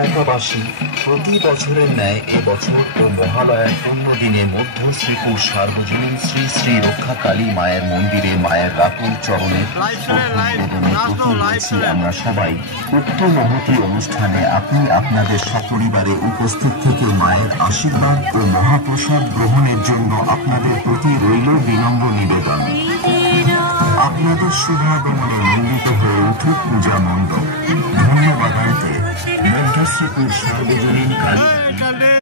এলাকাবাসী প্রতি বছরের ন্যায় এবছর ও মহালয়ার পুণ্যদিনে মধ্য শ্রীপুর সার্বজনীন শ্রী শ্রী রক্ষাকালী মায়ের মন্দিরে মায়ের রাতুল চরণের আমরা সবাই উক্ত মহতী অনুষ্ঠানে আপনি আপনাদের সপরিবারে উপস্থিত থেকে মায়ের আশীর্বাদ ও মহাপ্রসাদ গ্রহণের জন্য আপনাদের প্রতি রইল বিনম্র নিবেদন। আপনাদের শুভাগমনে মণ্ডিত হয়ে উঠুক পূজা মণ্ডপ। ধন্যবাদান্তে মধ্য শ্রীপুর সার্বজনীন কালী।